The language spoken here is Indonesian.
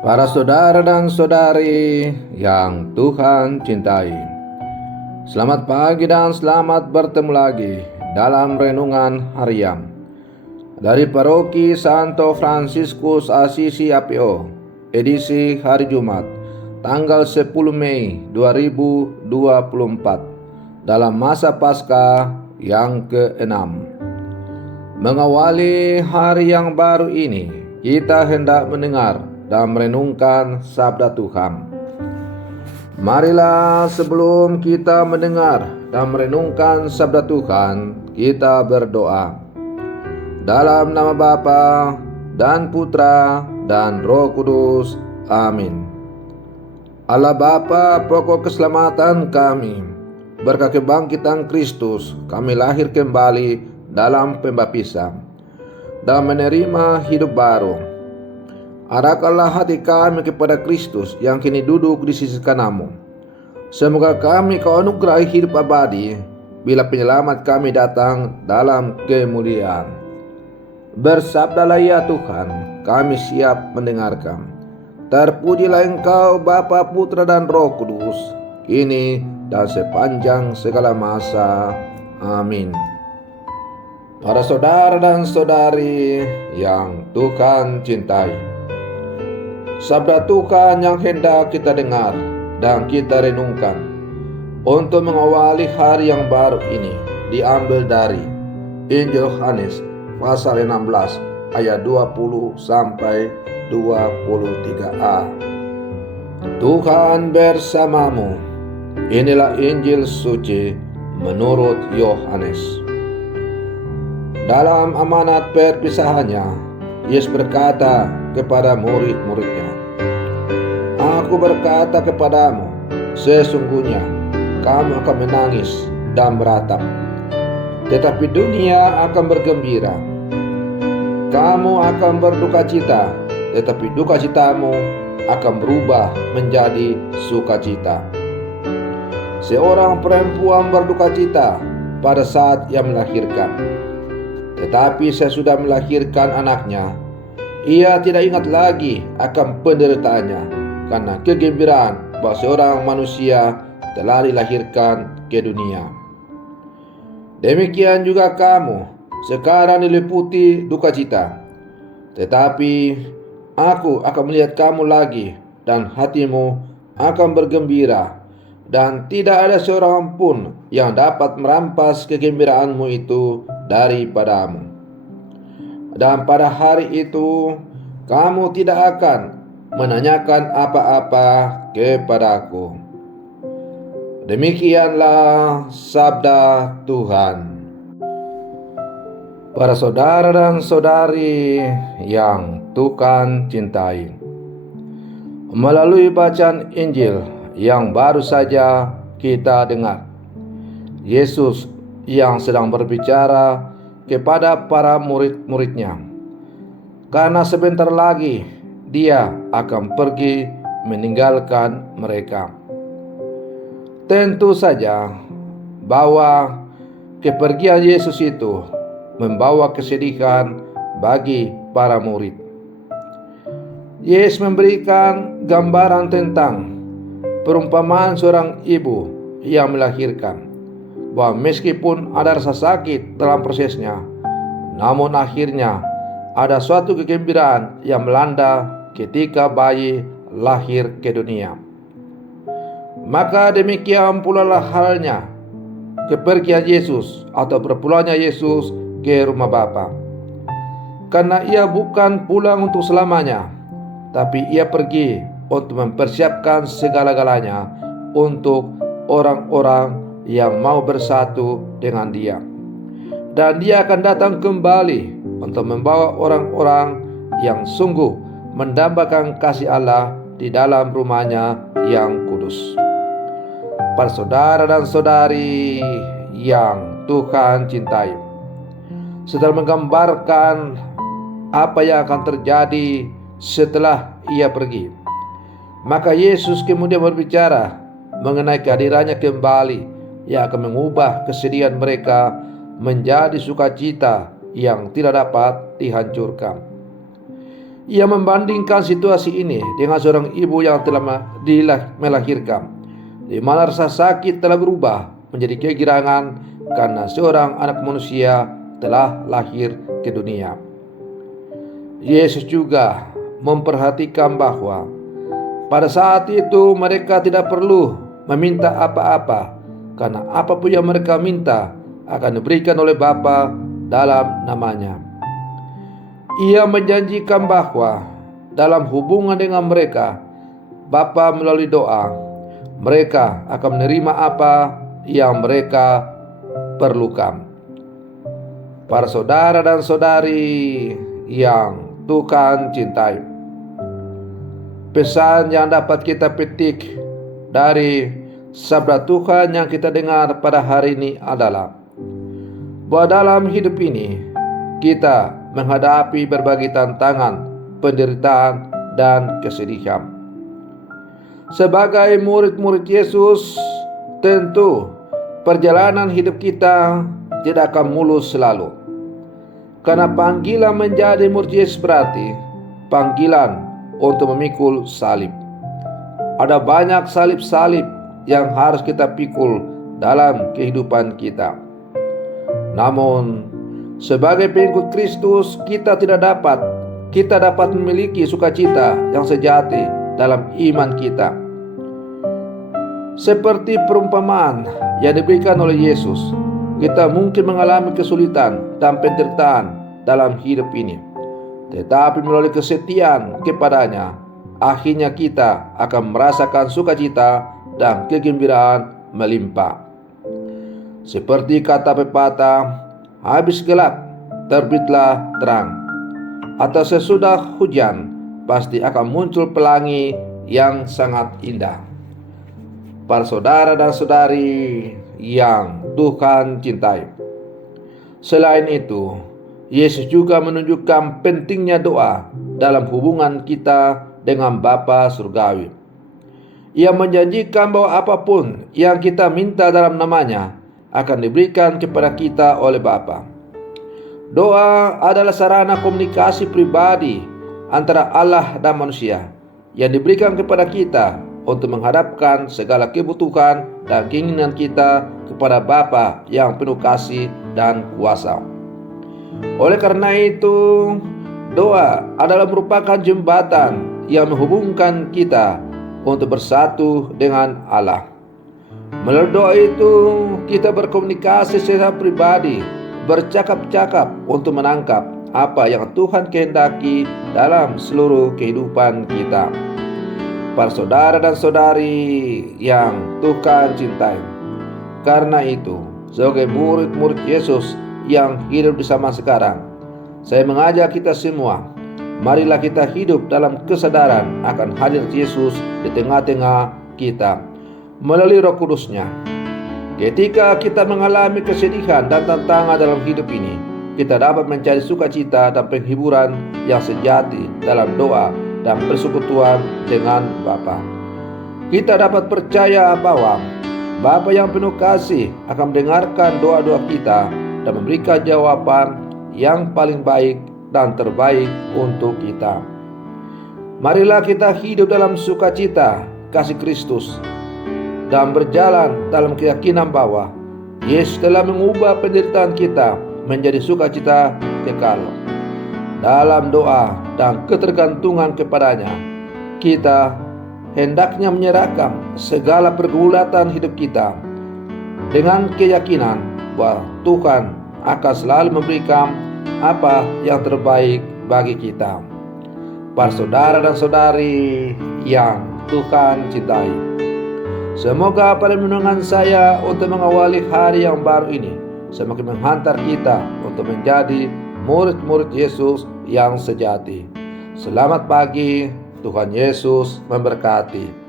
Para saudara dan saudari yang Tuhan cintai, selamat pagi dan selamat bertemu lagi dalam renungan harian dari Paroki Santo Fransiskus Assisi APO, edisi hari Jumat, tanggal 10 Mei 2024, dalam masa Paskah yang ke-6. Mengawali hari yang baru ini, kita hendak mendengar dan merenungkan sabda Tuhan. Marilah sebelum kita mendengar dan merenungkan sabda Tuhan, kita berdoa. Dalam nama Bapa dan Putra dan Roh Kudus. Amin. Allah Bapa, pokok keselamatan kami, berkat kebangkitan Kristus, kami lahir kembali dalam pembaptisan dan menerima hidup baru. Arahkanlah hati kami kepada Kristus yang kini duduk di sisi kanan-Mu. Semoga kami Kau anugerahi hidup abadi bila penyelamat kami datang dalam kemuliaan. Bersabdalah ya Tuhan, kami siap mendengarkan. Terpujilah Engkau Bapa, Putra dan Roh Kudus, kini dan sepanjang segala masa. Amin. Para saudara dan saudari yang Tuhan cintai, sabda Tuhan yang hendak kita dengar dan kita renungkan untuk mengawali hari yang baru ini diambil dari Injil Yohanes pasal 16 ayat 20 sampai 23a. Tuhan bersamamu. Inilah Injil suci menurut Yohanes. Dalam amanat perpisahannya, Yesus berkata kepada murid-muridnya, "Aku berkata kepadamu, sesungguhnya kamu akan menangis dan meratap, tetapi dunia akan bergembira. Kamu akan berduka cita, tetapi duka citamu akan berubah menjadi sukacita." Seorang perempuan berduka cita pada saat ia melahirkan, tetapi sesudah melahirkan anaknya, ia tidak ingat lagi akan penderitaannya karena kegembiraan bahwa seorang manusia telah dilahirkan ke dunia. Demikian juga kamu sekarang diliputi duka cita, tetapi aku akan melihat kamu lagi dan hatimu akan bergembira, dan tidak ada seorang pun yang dapat merampas kegembiraanmu itu daripadamu. Dan pada hari itu kamu tidak akan menanyakan apa-apa kepadaku. Demikianlah sabda Tuhan. Para saudara dan saudari yang Tuhan cintai, melalui bacaan Injil yang baru saja kita dengar, Yesus yang sedang berbicara kepada para murid-muridnya, karena sebentar lagi dia akan pergi meninggalkan mereka. Tentu saja bahwa kepergian Yesus itu membawa kesedihan bagi para murid. Yesus memberikan gambaran tentang perumpamaan seorang ibu yang melahirkan, bahwa meskipun ada rasa sakit dalam prosesnya, namun akhirnya ada suatu kegembiraan yang melanda ketika bayi lahir ke dunia. Maka demikian pula lah halnya kepergian Yesus atau berpulangnya Yesus ke rumah Bapa. Karena ia bukan pulang untuk selamanya, tapi ia pergi untuk mempersiapkan segala-galanya untuk orang-orang yang mau bersatu dengan dia. Dan dia akan datang kembali untuk membawa orang-orang yang sungguh mendambakan kasih Allah di dalam rumahnya yang kudus. Para saudara dan saudari yang Tuhan cintai, setelah menggambarkan apa yang akan terjadi setelah ia pergi, maka Yesus kemudian berbicara mengenai kehadirannya kembali yang akan mengubah kesedihan mereka menjadi sukacita yang tidak dapat dihancurkan. Ia membandingkan situasi ini dengan seorang ibu yang telah melahirkan, di mana rasa sakit telah berubah menjadi kegirangan karena seorang anak manusia telah lahir ke dunia. Yesus juga memperhatikan bahwa pada saat itu mereka tidak perlu meminta apa-apa, karena apapun yang mereka minta akan diberikan oleh Bapa dalam namanya. Ia menjanjikan bahwa dalam hubungan dengan mereka, Bapa melalui doa, mereka akan menerima apa yang mereka perlukan. Para saudara dan saudari yang Tuhan cintai, pesan yang dapat kita petik dari sabda Tuhan yang kita dengar pada hari ini adalah bahwa dalam hidup ini kita menghadapi berbagai tantangan, penderitaan, dan kesedihan. Sebagai murid-murid Yesus, tentu perjalanan hidup kita tidak akan mulus selalu. Karena panggilan menjadi murid Yesus berarti panggilan untuk memikul salib. Ada banyak salib-salib yang harus kita pikul dalam kehidupan kita. Namun, sebagai pengikut Kristus, kita dapat memiliki sukacita yang sejati dalam iman kita. Seperti perumpamaan yang diberikan oleh Yesus, kita mungkin mengalami kesulitan dan penderitaan dalam hidup ini. Tetapi melalui kesetiaan kepadanya, akhirnya kita akan merasakan sukacita dan kegembiraan melimpah. Seperti kata pepatah, habis gelap, terbitlah terang. Atau sesudah hujan, pasti akan muncul pelangi yang sangat indah. Para saudara dan saudari yang Tuhan cintai, selain itu, Yesus juga menunjukkan pentingnya doa dalam hubungan kita dengan Bapa Surgawi. Ia menjanjikan bahwa apapun yang kita minta dalam namanya akan diberikan kepada kita oleh Bapa. Doa adalah sarana komunikasi pribadi antara Allah dan manusia yang diberikan kepada kita untuk menghadapkan segala kebutuhan dan keinginan kita kepada Bapa yang penuh kasih dan kuasa. Oleh karena itu, doa adalah merupakan jembatan yang menghubungkan kita untuk bersatu dengan Allah. Melalui doa itu, kita berkomunikasi secara pribadi, bercakap-cakap untuk menangkap apa yang Tuhan kehendaki dalam seluruh kehidupan kita. Para saudara dan saudari yang Tuhan cintai, karena itu, sebagai murid-murid Yesus yang hidup di zaman sekarang, saya mengajak kita semua, marilah kita hidup dalam kesadaran akan hadir Yesus di tengah-tengah kita melalui Roh Kudus-Nya. Ketika kita mengalami kesedihan dan tantangan dalam hidup ini, kita dapat mencari sukacita dan penghiburan yang sejati dalam doa dan persekutuan dengan Bapa. Kita dapat percaya bahwa Bapa yang penuh kasih akan mendengarkan doa-doa kita dan memberikan jawaban yang paling baik dan terbaik untuk kita. Marilah kita hidup dalam sukacita kasih Kristus dan berjalan dalam keyakinan bahwa Yesus telah mengubah penderitaan kita menjadi sukacita kekal. Dalam doa dan ketergantungan kepadanya, kita hendaknya menyerahkan segala pergulatan hidup kita dengan keyakinan bahwa Tuhan akan selalu memberikan apa yang terbaik bagi kita. Para saudara dan saudari yang Tuhan cintai, semoga pada renungan saya untuk mengawali hari yang baru ini semakin menghantar kita untuk menjadi murid-murid Yesus yang sejati. Selamat pagi, Tuhan Yesus memberkati.